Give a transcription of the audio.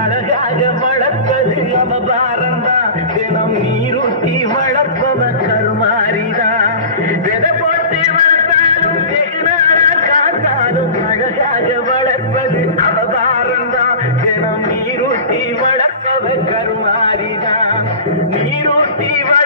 அழகாக வளர்ப்பது அவதாரம் தான் தினம் நீரூட்டி வளர்ப்பதற்கு நீரோட்டி